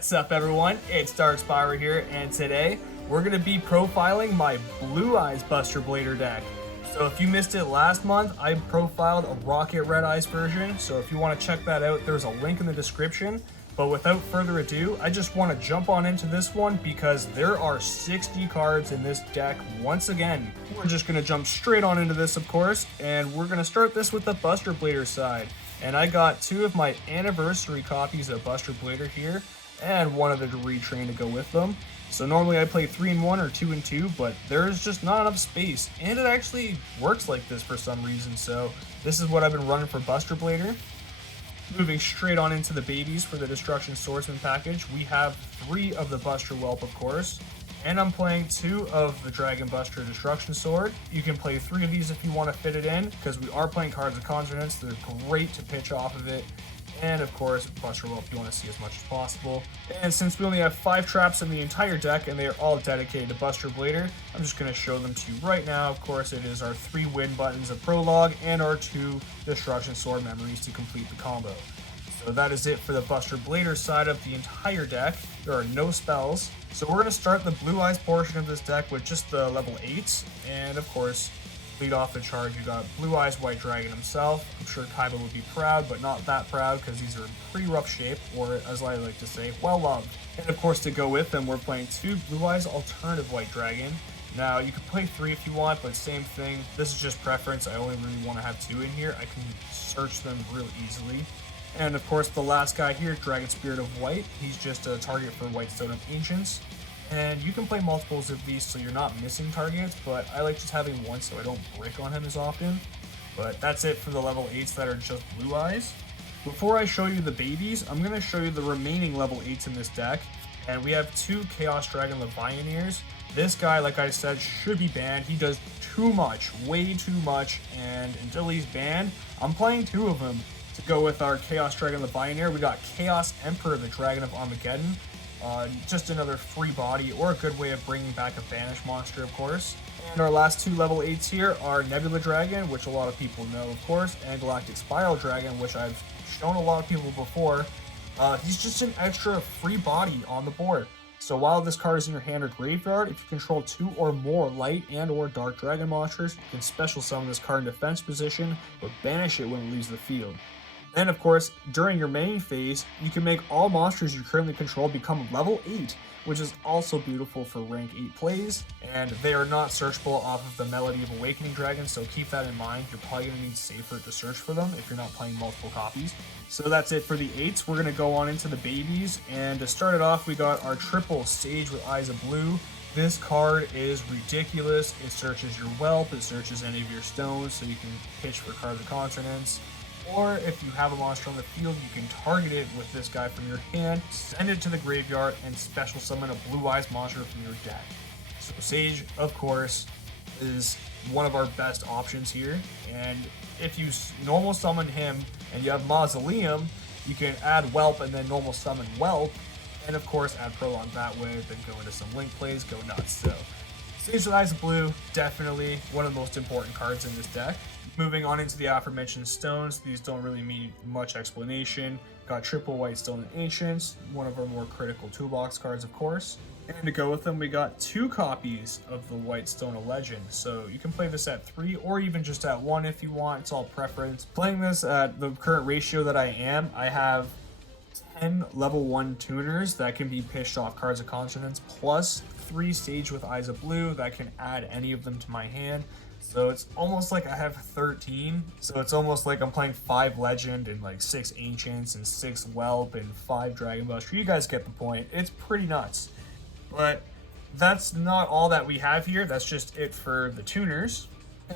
What's up, everyone? It's DarkSpyro here, and today we're going to be profiling my Blue Eyes Buster Blader deck. So if you missed it last month, I profiled a Rocket Red Eyes version, so if you want to check that out, there's a link in the description. But without further ado, I just want to jump on into this one because there are 60 cards in this deck once again. We're just going to jump straight on into this, of course, and we're going to start this with the Buster Blader side. And I got two of my anniversary copies of Buster Blader here, and one of the retrain to go with them. So normally I play 3-in-1 or 2-in-2, but there's just not enough space, and it actually works like this for some reason. So this is what I've been running for Buster Blader. Moving straight on into the babies for the Destruction Swordsman package, we have 3 of the Buster Whelp, of course, and I'm playing 2 of the Dragon Buster Destruction Sword. You can play 3 of these if you want to fit it in, because we are playing cards of Consonance. They're great to pitch off of it. And of course, Buster Whelp if you want to see as much as possible. And since we only have 5 traps in the entire deck and they are all dedicated to Buster Blader, I'm just going to show them to you right now. Of course, it is our 3 win buttons of Prologue and our 2 Destruction Sword memories to complete the combo. So that is it for the Buster Blader side of the entire deck. There are no spells. So we're going to start the Blue Eyes portion of this deck with just the level 8s. And of course, lead off the charge, you got Blue Eyes White Dragon himself. I'm sure Kaiba would be proud, but not that proud because these are in pretty rough shape, or as I like to say, well loved. And of course, to go with them, we're playing 2 Blue Eyes Alternative White Dragon. Now, you can play 3 if you want, but same thing. This is just preference. I only really want to have 2 in here. I can search them real easily. And of course, the last guy here, Dragon Spirit of White. He's just a target for White Stone of Ancients. And you can play multiples of these so you're not missing targets, but I like just having one so I don't brick on him as often. But that's it for the level 8s that are just Blue Eyes. Before I show you the babies, I'm going to show you the remaining level 8s in this deck. And we have 2 Chaos Dragon Levianeers. This guy, like I said, should be banned. He does too much, way too much, and until he's banned, I'm playing 2 of them. To go with our Chaos Dragon Levianeer, we got Chaos Emperor, the Dragon of Armageddon. Just another free body, or a good way of bringing back a banished monster, of course. And our last 2 level 8s here are Nebula Dragon, which a lot of people know, of course, and Galactic Spiral Dragon, which I've shown a lot of people before. He's just an extra free body on the board. So while this card is in your hand or graveyard, if you control 2 or more light and or dark dragon monsters, you can special summon this card in defense position, or banish it when it leaves the field. And of course, during your main phase, you can make all monsters you currently control become level 8, which is also beautiful for rank 8 plays, and they are not searchable off of the Melody of Awakening Dragon, so keep that in mind. You're probably going to need Safer to search for them if you're not playing multiple copies. So that's it for the 8s. We're going to go on into the babies, and to start it off, we got our triple Sage with Eyes of Blue. This card is ridiculous. It searches your Whelp, it searches any of your stones, so you can pitch for cards of Consonance. Or if you have a monster on the field, you can target it with this guy from your hand, send it to the graveyard, and special summon a Blue Eyes monster from your deck. So Sage, of course, is one of our best options here. And if you normal summon him and you have Mausoleum, you can add Whelp and then normal summon Whelp. And of course, add Prologue that way, then go into some link plays, go nuts. So Sage with Eyes of Blue, definitely one of the most important cards in this deck. Moving on into the aforementioned stones, these don't really need much explanation. Got triple White Stone and Ancients, one of our more critical toolbox cards, of course. And to go with them, we got 2 copies of the White Stone of Legend. So you can play this at 3 or even just at 1 if you want. It's all preference. Playing this at the current ratio that I am, I have 10 level 1 tuners that can be pitched off cards of Consonance, plus 3 Sage with Eyes of Blue that can add any of them to my hand. So it's almost like I have 13. So it's almost like I'm playing 5 Legend and like 6 Ancients and 6 Whelp and 5 Dragon Buster. You guys get the point. It's pretty nuts. But that's not all that we have here. That's just it for the tuners.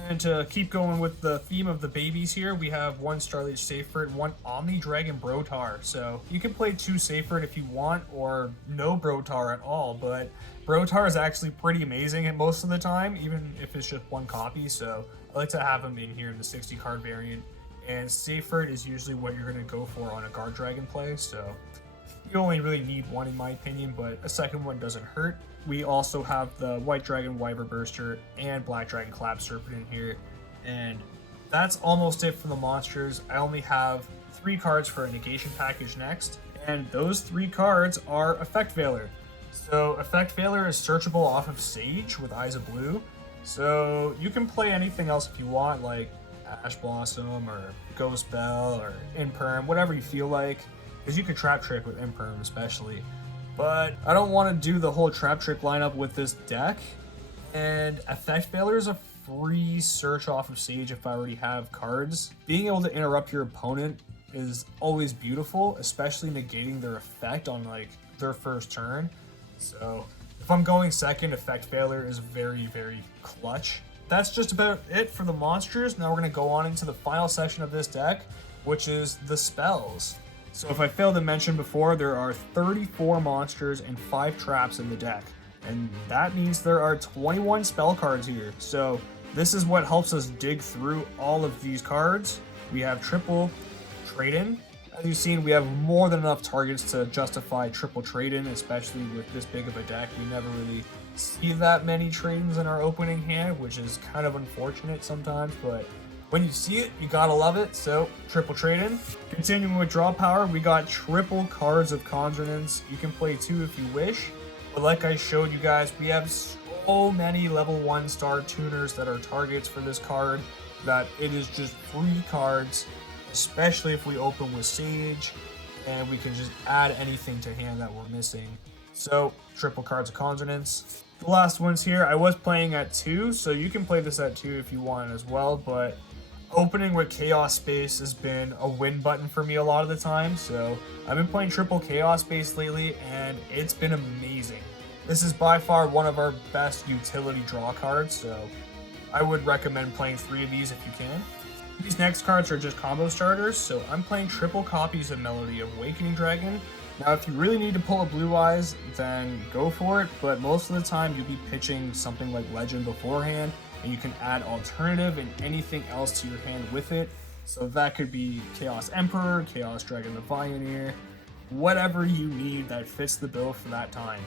And to keep going with the theme of the babies here, we have 1 Starlight Seyfried and 1 Omni Dragon Brotar. So you can play 2 Seyfried if you want, or no Brotar at all, but Brotar is actually pretty amazing at most of the time, even if it's just 1 copy. So I like to have him in here in the 60 card variant. And Seyfried is usually what you're going to go for on a Guard Dragon play, so you only really need 1 in my opinion, but a second one doesn't hurt. We also have the White Dragon Wyver Burster and Black Dragon Clap Serpent in here, and that's almost it for the monsters. I only have 3 cards for a Negation package next, And those 3 cards are Effect Veiler. So Effect Veiler is searchable off of Sage with Eyes of Blue. So you can play anything else if you want, like Ash Blossom or Ghost Bell or Imperm, whatever you feel like, because you can Trap Trick with Imperm especially. But I don't want to do the whole Trap Trick lineup with this deck, and Effect Veiler is a free search off of Sage if I already have cards. Being able to interrupt your opponent is always beautiful, especially negating their effect on like their first turn. So if I'm going second, Effect Veiler is very, very clutch. That's just about it for the monsters. Now we're going to go on into the final section of this deck, which is the spells. So if I failed to mention before, there are 34 monsters and 5 traps in the deck. And that means there are 21 spell cards here. So this is what helps us dig through all of these cards. We have triple trade-in. As you've seen, we have more than enough targets to justify triple trade-in, especially with this big of a deck. We never really see that many trade-ins in our opening hand, which is kind of unfortunate sometimes, but when you see it, you gotta love it. So triple trade-in. Continuing with draw power, we got triple cards of Consonance. You can play 2 if you wish, but like I showed you guys, we have so many level 1 star tuners that are targets for this card that it is just free cards, especially if we open with Sage, and we can just add anything to hand that we're missing. So triple cards of Consonance. The last ones here, I was playing at 2, so you can play this at 2 if you want as well, but opening with Chaos Space has been a win button for me a lot of the time. So I've been playing triple Chaos Space lately, and it's been amazing. This is by far one of our best utility draw cards, so I would recommend playing 3 of these if you can. These next cards are just combo starters, so I'm playing triple copies of Melody of Awakening Dragon. Now, if you really need to pull a Blue Eyes, then go for it, but most of the time you'll be pitching something like Legend beforehand, and you can add alternative and anything else to your hand with it. So that could be Chaos Emperor, Chaos Dragon the Pioneer, whatever you need that fits the bill for that time.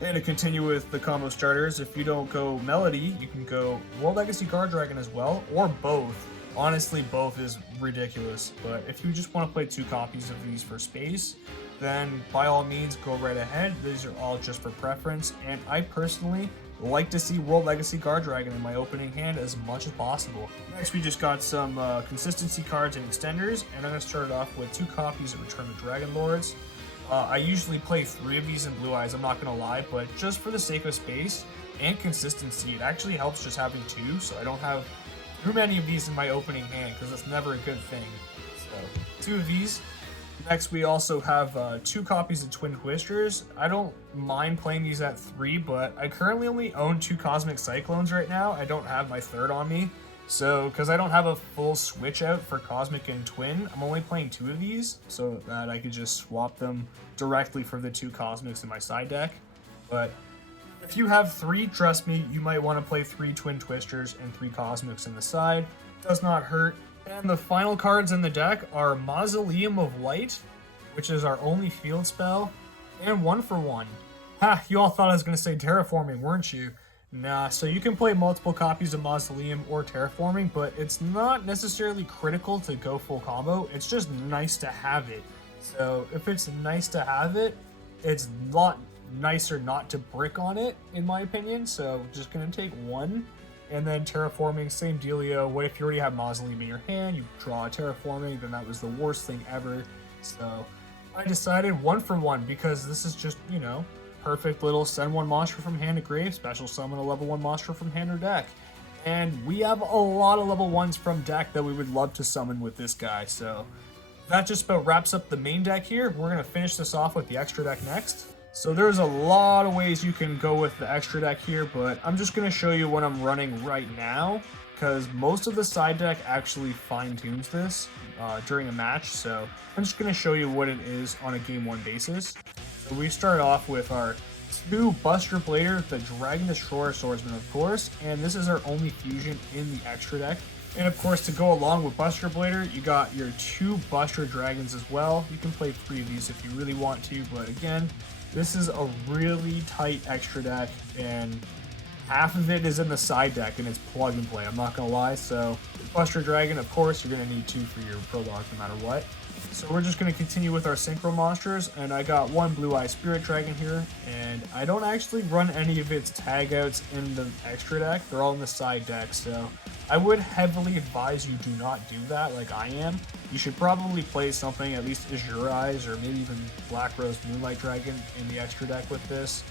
And to continue with the combo starters, if you don't go Melody, you can go World Legacy Guard Dragon as well, or both. Honestly, both is ridiculous, but if you just want to play 2 copies of these for space, then by all means go right ahead. These are all just for preference, and I personally like to see World Legacy Guard Dragon in my opening hand as much as possible. Next, we just got some consistency cards and extenders, and I'm going to start it off with 2 copies of Return of Dragon Lords. I usually play 3 of these in Blue Eyes, I'm not going to lie, but just for the sake of space and consistency, it actually helps just having 2, so I don't have too many of these in my opening hand, because that's never a good thing. So 2 of these. Next, we also have 2 copies of Twin Twisters. I don't mind playing these at 3, but I currently only own 2 Cosmic Cyclones right now. I don't have my 3rd on me. So, because I don't have a full switch out for Cosmic and Twin, I'm only playing 2 of these, so that I could just swap them directly for the 2 Cosmics in my side deck. But if you have 3, trust me, you might want to play 3 Twin Twisters and 3 Cosmics in the side. Does not hurt. And the final cards in the deck are Mausoleum of Light, which is our only field spell, and 1-for-1. Ha, you all thought I was going to say Terraforming, weren't you? Nah, so you can play multiple copies of Mausoleum or Terraforming, but it's not necessarily critical to go full combo. It's just nice to have it. So if it's nice to have it, it's not nicer not to brick on it, in my opinion. So just going to take 1. And then Terraforming, same dealio. What if you already have Mausoleum in your hand, you draw a Terraforming, then that was the worst thing ever. So I decided 1-for-1 because this is just, you know, perfect little send 1 monster from hand to grave, special summon a level 1 monster from hand or deck. And we have a lot of level 1s from deck that we would love to summon with this guy. So that just about wraps up the main deck here. We're going to finish this off with the extra deck next. So there's a lot of ways you can go with the extra deck here, but I'm just going to show you what I'm running right now, because most of the side deck actually fine-tunes this during a match. So I'm just going to show you what it is on a game 1 basis. So we start off with our 2 Buster Blader, the Dragon Destroyer Swordsman, of course, and this is our only fusion in the extra deck. And of course, to go along with Buster Blader, you got your 2 Buster Dragons as well. You can play 3 of these if you really want to, but again, this is a really tight extra deck, and half of it is in the side deck, and it's plug and play, I'm not gonna lie. So Buster Dragon, of course, you're gonna need 2 for your prologue no matter what. So we're just going to continue with our Synchro monsters, and I got one Blue-Eye Spirit Dragon here, and I don't actually run any of its tag outs in the extra deck. They're all in the side deck, so I would heavily advise you do not do that like I am. You should probably play something, at least Azure Eyes or maybe even Black Rose Moonlight Dragon in the extra deck with this.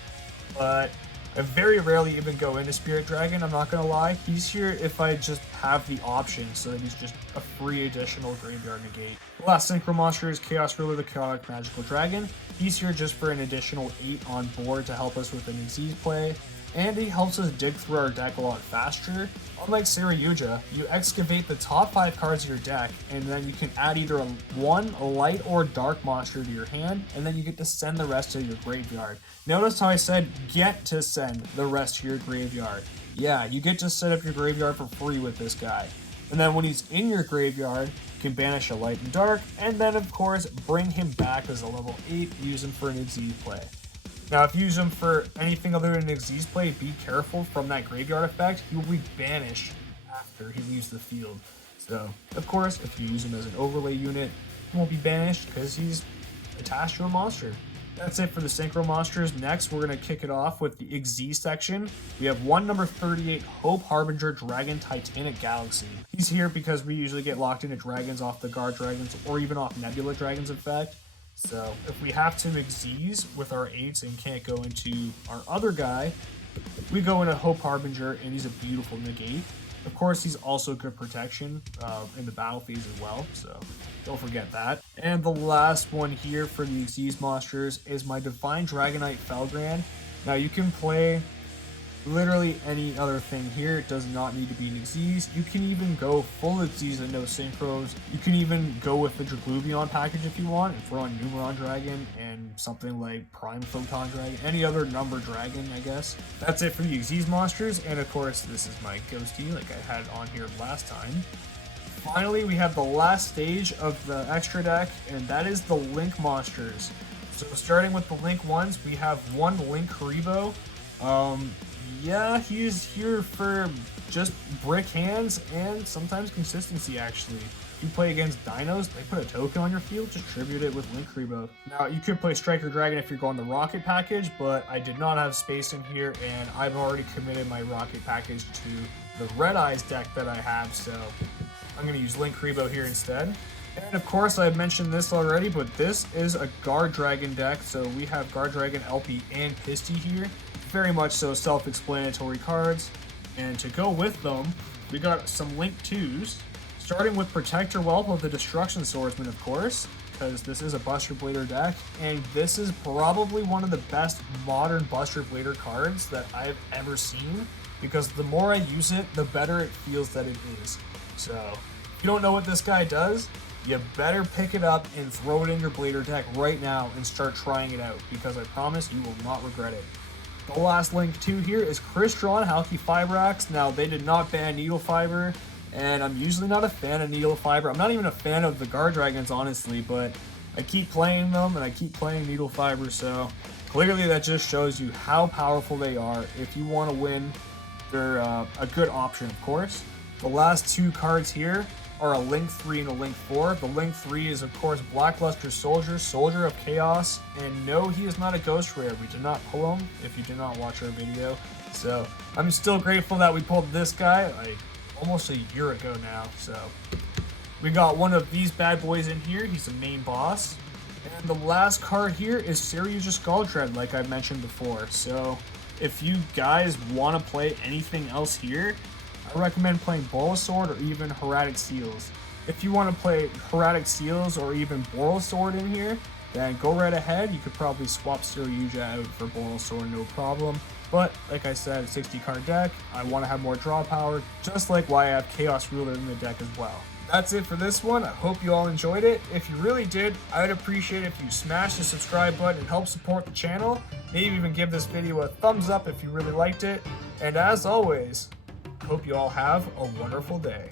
But I very rarely even go into Spirit Dragon, I'm not gonna lie. He's here if I just have the option, so that he's just a free additional graveyard negate. The last Synchro monster is Chaos Ruler, the Chaotic Magical Dragon. He's here just for an additional 8 on board to help us with an Xyz play, and he helps us dig through our deck a lot faster. Unlike YuGiOh, you excavate the top 5 cards of your deck, and then you can add either a light or dark monster to your hand, and then you get to send the rest to your graveyard. Notice how I said get to send the rest to your graveyard. Yeah, you get to set up your graveyard for free with this guy. And then when he's in your graveyard, you can banish a light and dark, and then of course bring him back as a level 8, use him for an Xyz play. Now, if you use him for anything other than Xyz play, be careful from that graveyard effect. He will be banished after he leaves the field. So, of course, if you use him as an overlay unit, he won't be banished because he's attached to a monster. That's it for the Synchro monsters. Next, we're going to kick it off with the Xyz section. We have one number 38, Hope Harbinger Dragon Titanic Galaxy. He's here because we usually get locked into dragons off the guard dragons or even off Nebula dragons, in fact. So if we have to Xyz with our 8s and can't go into our other guy, we go into Hope Harbinger, and he's a beautiful negate. Of course, he's also good protection in the battle phase as well, so don't forget that. And the last one here for the Xyz monsters is my Divine Dragonite Felgrand. Now you can play literally any other thing here. It does not need to be an Xyz. You can even go full Xyz and no synchros. You can even go with the Dragluvion package if you want and throw on Numeron Dragon and something like Prime Photon Dragon, any other number dragon, I guess. That's it for the Xyz monsters, and of course this is my Ghosty like I had on here last time. Finally, we have the last stage of the extra deck, and that is the Link monsters. So starting with the Link ones, we have one Link Haribo. Yeah, he's here for just brick hands and sometimes consistency, actually. If you play against dinos, they put a token on your field, just tribute it with Link Haribo. Now, you could play Striker Dragon if you're going the Rocket package, but I did not have space in here, and I've already committed my Rocket package to the Red Eyes deck that I have, so I'm going to use Link Haribo here instead. And of course, I've mentioned this already, but this is a Guard Dragon deck, so we have Guard Dragon, LP, and Pisty here. Very much so self-explanatory cards, and to go with them, we got some Link 2s, starting with Protector Whelp of the Destruction Swordsman, of course, because this is a Buster Blader deck, and this is probably one of the best modern Buster Blader cards that I've ever seen, because the more I use it, the better it feels that it is. So, if you don't know what this guy does, you better pick it up and throw it in your Blader deck right now and start trying it out, because I promise you will not regret it. The last Link 2 here is Crystron Halki Fibrax. Now, they did not ban Needle Fiber, and I'm usually not a fan of Needle Fiber. I'm not even a fan of the Guard Dragons, honestly, but I keep playing them, and I keep playing Needle Fiber, so clearly that just shows you how powerful they are. If you want to win, they're a good option, of course. The last 2 cards here are a Link 3 and a Link 4. The Link 3 is, of course, Blackluster Soldier, Soldier of Chaos, and no, he is not a ghost rare. We did not pull him, if you did not watch our video. So, I'm still grateful that we pulled this guy, like, almost a year ago now, so. We got one of these bad boys in here. He's the main boss. And the last card here is Saryuja Skuldtread, like I mentioned before. So, if you guys want to play anything else here, I recommend playing Sword or even Heratic Seals. If you want to play Heratic Seals or even Sword in here, then go right ahead. You could probably swap Saryuja out for Sword, no problem. But, like I said, 60 card deck, I want to have more draw power, just like why I have Chaos Ruler in the deck as well. That's it for this one. I hope you all enjoyed it. If you really did, I would appreciate if you smash the subscribe button and help support the channel. Maybe even give this video a thumbs up if you really liked it. And as always, hope you all have a wonderful day.